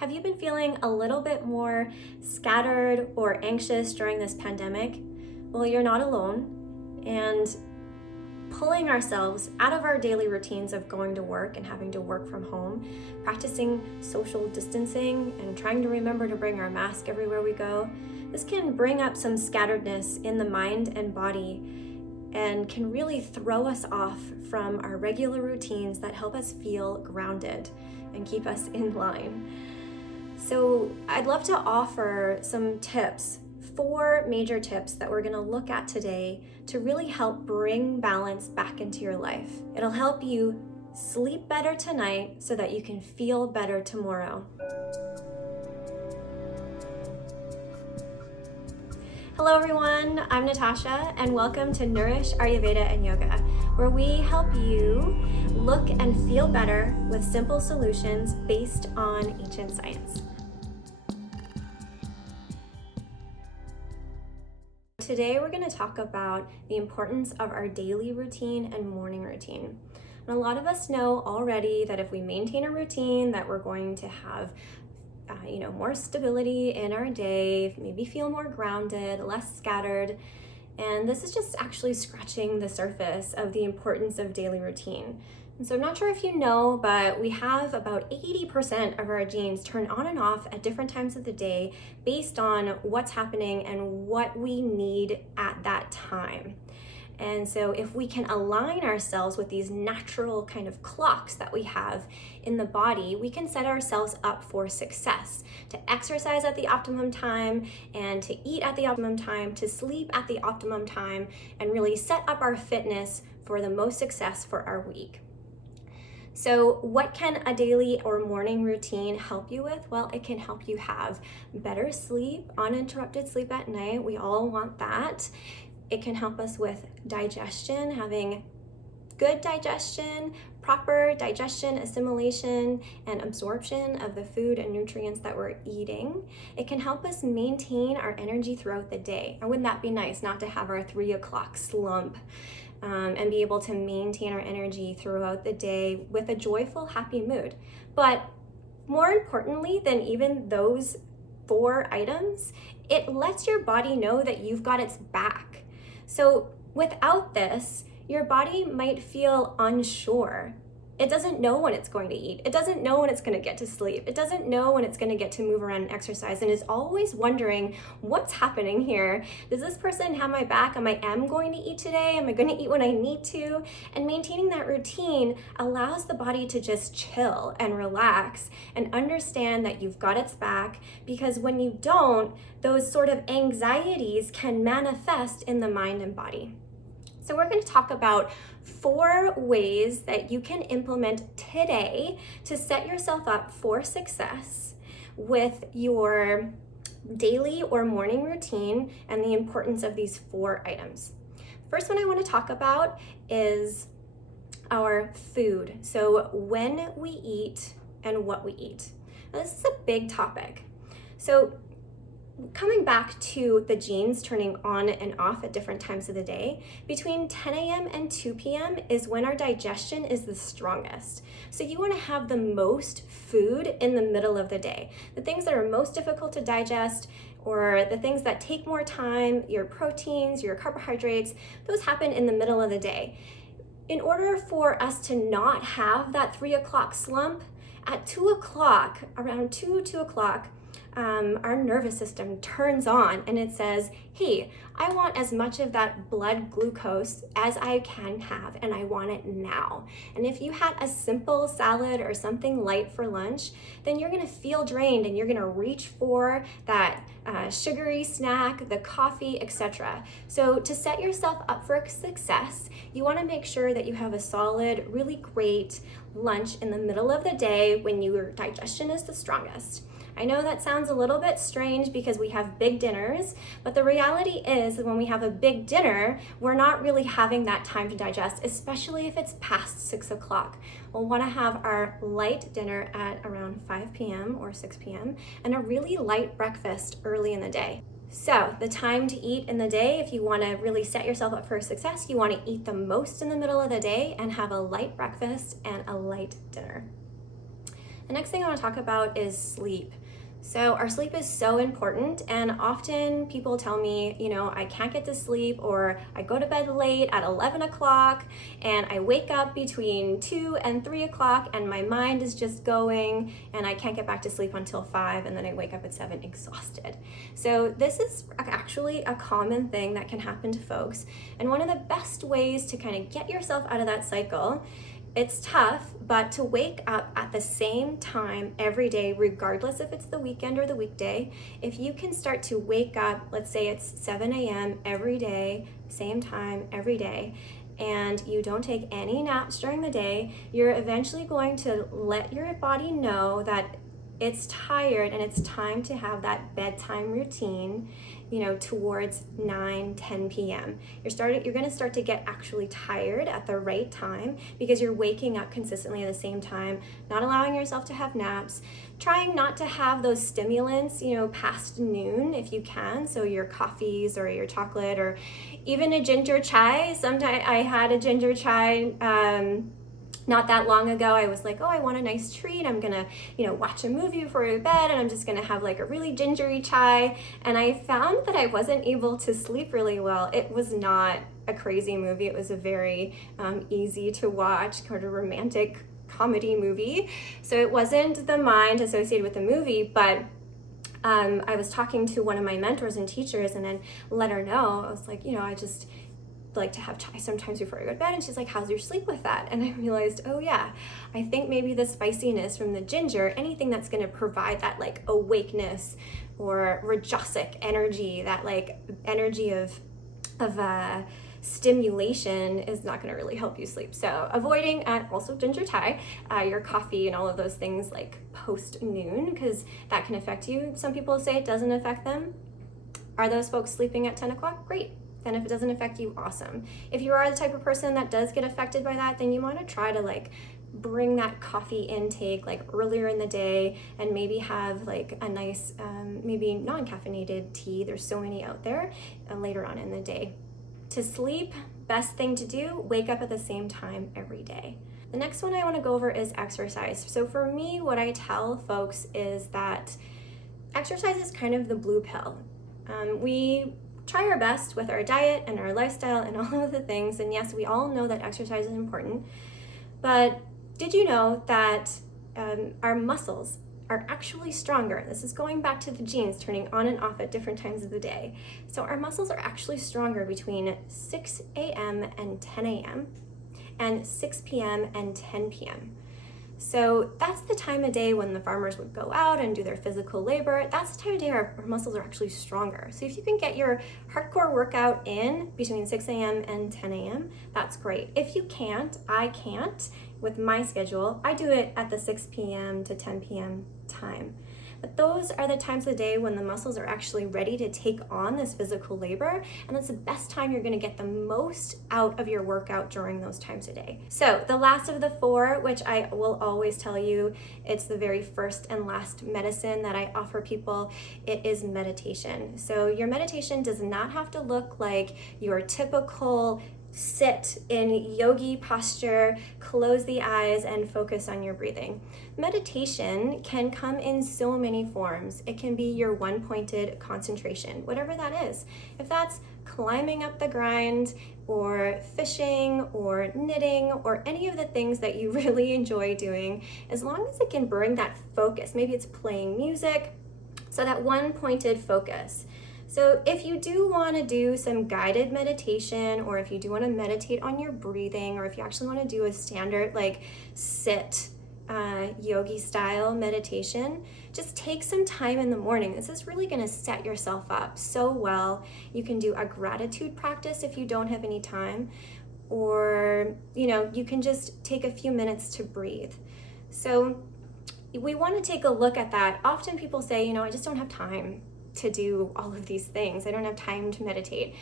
Have you been feeling a little bit more scattered or anxious during this pandemic? Well, you're not alone. And pulling ourselves out of our daily routines of going to work and having to work from home, practicing social distancing and trying to remember to bring our mask everywhere we go, this can bring up some scatteredness in the mind and body and can really throw us off from our regular routines that help us feel grounded and keep us in line. So I'd love to offer some tips, 4 major tips that we're going to look at today to really help bring balance back into your life. It'll help you sleep better tonight so that you can feel better tomorrow. Hello everyone, I'm Natasha and welcome to Nourish, Ayurveda and Yoga, where we help you look and feel better with simple solutions based on ancient science. Today we're going to talk about the importance of our daily routine and morning routine. And a lot of us know already that if we maintain a routine that we're going to have more stability in our day, maybe feel more grounded, less scattered. And this is just actually scratching the surface of the importance of daily routine. And so I'm not sure if you know, but we have about 80% of our genes turn on and off at different times of the day based on what's happening and what we need at that time. And so if we can align ourselves with these natural kind of clocks that we have in the body, we can set ourselves up for success, to exercise at the optimum time and to eat at the optimum time, to sleep at the optimum time, and really set up our fitness for the most success for our week. So what can a daily or morning routine help you with? Well, it can help you have better sleep, uninterrupted sleep at night. We all want that. It can help us with digestion, having good digestion, proper digestion, assimilation, and absorption of the food and nutrients that we're eating. It can help us maintain our energy throughout the day. And wouldn't that be nice not to have our 3 o'clock slump and be able to maintain our energy throughout the day with a joyful, happy mood? But more importantly than even those 4 items, it lets your body know that you've got its back. So without this, your body might feel unsure. It doesn't know when it's going to eat. It doesn't know when it's going to get to sleep. It doesn't know when it's going to get to move around and exercise, and is always wondering, what's happening here? Does this person have my back? Am I going to eat today? Am I going to eat when I need to? And maintaining that routine allows the body to just chill and relax and understand that you've got its back, because when you don't, those sort of anxieties can manifest in the mind and body. So we're going to talk about 4 ways that you can implement today to set yourself up for success with your daily or morning routine and the importance of these 4 items. First one I want to talk about is our food. So when we eat and what we eat. Now, this is a big topic. So coming back to the genes turning on and off at different times of the day, between 10 a.m. and 2 p.m. is when our digestion is the strongest. So you want to have the most food in the middle of the day. The things that are most difficult to digest, or the things that take more time, your proteins, your carbohydrates, those happen in the middle of the day. In order for us to not have that 3 o'clock slump, at 2 o'clock, around 2 o'clock, our nervous system turns on and it says, hey, I want as much of that blood glucose as I can have, and I want it now. And if you had a simple salad or something light for lunch, then you're gonna feel drained and you're gonna reach for that sugary snack, the coffee, etc. So to set yourself up for success, you wanna make sure that you have a solid, really great lunch in the middle of the day when your digestion is the strongest. I know that sounds a little bit strange because we have big dinners, but the reality is that when we have a big dinner, we're not really having that time to digest, especially if it's past 6 o'clock. We'll want to have our light dinner at around 5 p.m. or 6 p.m. and a really light breakfast early in the day. So the time to eat in the day, if you want to really set yourself up for success, you want to eat the most in the middle of the day and have a light breakfast and a light dinner. The next thing I want to talk about is sleep. So our sleep is so important, and often people tell me, I can't get to sleep, or I go to bed late at 11 o'clock and I wake up between 2 and 3 o'clock and my mind is just going and I can't get back to sleep until 5, and then I wake up at 7 exhausted. So this is actually a common thing that can happen to folks, and one of the best ways to kind of get yourself out of that cycle, it's tough, but to wake up at the same time every day, regardless if it's the weekend or the weekday, if you can start to wake up, let's say it's 7 a.m. every day, same time every day, and you don't take any naps during the day, you're eventually going to let your body know that it's tired and it's time to have that bedtime routine, towards 9, 10 p.m. You're gonna start to get actually tired at the right time because you're waking up consistently at the same time, not allowing yourself to have naps, trying not to have those stimulants, past noon if you can. So your coffees or your chocolate or even a ginger chai. Sometimes I had a ginger chai, not that long ago. I was like, I want a nice treat. I'm gonna, watch a movie before I go to bed, and I'm just gonna have like a really gingery chai. And I found that I wasn't able to sleep really well. It was not a crazy movie. It was a very easy to watch, kind of romantic comedy movie. So it wasn't the mind associated with the movie, but I was talking to one of my mentors and teachers, and then let her know. I was like, I just like to have chai sometimes before I go to bed, and she's like, how's your sleep with that? And I realized, I think maybe the spiciness from the ginger, anything that's going to provide that like awakeness or rajasic energy, that like energy of stimulation, is not going to really help you sleep. So avoiding also ginger chai, your coffee and all of those things like post noon, because that can affect you. Some people say it doesn't affect them. Are those folks sleeping at 10 o'clock? Great. Then if it doesn't affect you, awesome. If you are the type of person that does get affected by that, then you want to try to like bring that coffee intake like earlier in the day, and maybe have like a nice, maybe non-caffeinated tea. There's so many out there, later on in the day. To sleep, best thing to do, wake up at the same time every day. The next one I want to go over is exercise. So for me, what I tell folks is that exercise is kind of the blue pill. We try our best with our diet and our lifestyle and all of the things, and yes, we all know that exercise is important, but did you know that our muscles are actually stronger? This is going back to the genes turning on and off at different times of the day. So our muscles are actually stronger between 6 a.m. and 10 a.m. and 6 p.m. and 10 p.m. So that's the time of day when the farmers would go out and do their physical labor. That's the time of day our muscles are actually stronger. So if you can get your hardcore workout in between 6 a.m. and 10 a.m., that's great. If you can't, I can't with my schedule, I do it at the 6 p.m. to 10 p.m. time. But those are the times of the day when the muscles are actually ready to take on this physical labor, and that's the best time you're going to get the most out of your workout during those times of day. So the last of the 4, which I will always tell you, it's the very first and last medicine that I offer people, it is meditation. So your meditation does not have to look like your typical sit in yogi posture, close the eyes, and focus on your breathing. Meditation can come in so many forms. It can be your one-pointed concentration, whatever that is. If that's climbing up the grind, or fishing, or knitting, or any of the things that you really enjoy doing, as long as it can bring that focus. Maybe it's playing music, so that one-pointed focus. So if you do want to do some guided meditation, or if you do want to meditate on your breathing, or if you actually want to do a standard like sit yogi style meditation, just take some time in the morning. This is really going to set yourself up so well. You can do a gratitude practice if you don't have any time, or you can just take a few minutes to breathe. So we want to take a look at that. Often people say, I just don't have time to do all of these things. I don't have time to meditate.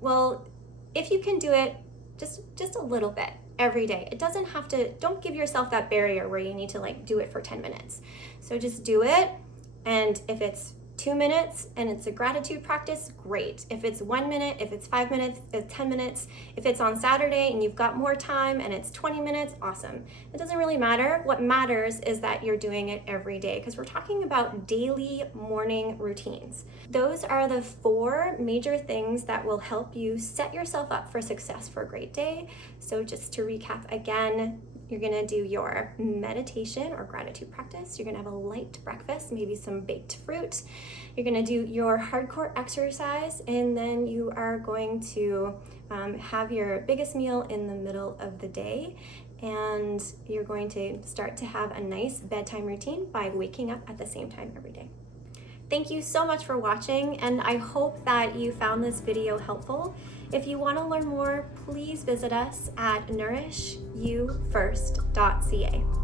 Well, if you can do it just a little bit every day, it doesn't have to, don't give yourself that barrier where you need to do it for 10 minutes. So just do it. And if it's 2 minutes and it's a gratitude practice, great. If it's 1 minute, if it's 5 minutes, if 10 minutes, if it's on Saturday and you've got more time and it's 20 minutes, awesome. It doesn't really matter. What matters is that you're doing it every day, because we're talking about daily morning routines. Those are the 4 major things that will help you set yourself up for success for a great day. So just to recap again, you're gonna do your meditation or gratitude practice. You're gonna have a light breakfast, maybe some baked fruit. You're gonna do your hardcore exercise, and then you are going to have your biggest meal in the middle of the day. And you're going to start to have a nice bedtime routine by waking up at the same time every day. Thank you so much for watching, and I hope that you found this video helpful. If you want to learn more, please visit us at nourishyoufirst.ca.